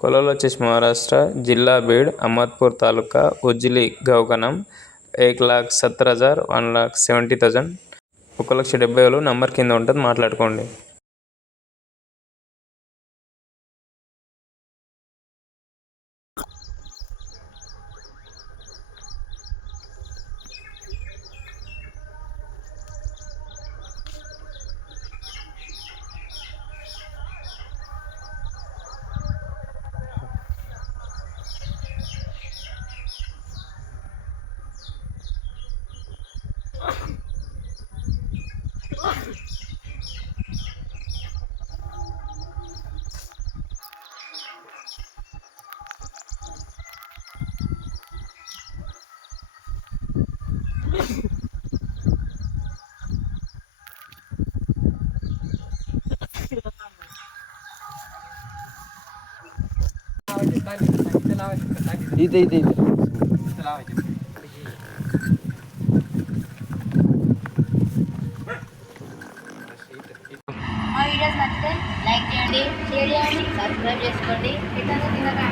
కొలలు వచ్చేసి మహారాష్ట్ర జిల్లా బీడ్ అహ్మద్పూర్ తాలూకా ఉజ్జిలి గౌగనం ఏక్ లాక్ సత్తర్ హజార్ వన్ లాక్ సెవెంటీ థౌజండ్ ఒక లక్ష డెబ్బై వేలు నంబర్ కింద ఉంటుంది మాట్లాడుకోండి. इथे इथे इथे వీడియోస్ నచ్చితే లైక్ చేయండి షేర్ చేయండి సబ్స్క్రైబ్ చేసుకోండి. ఇట్లా తినగా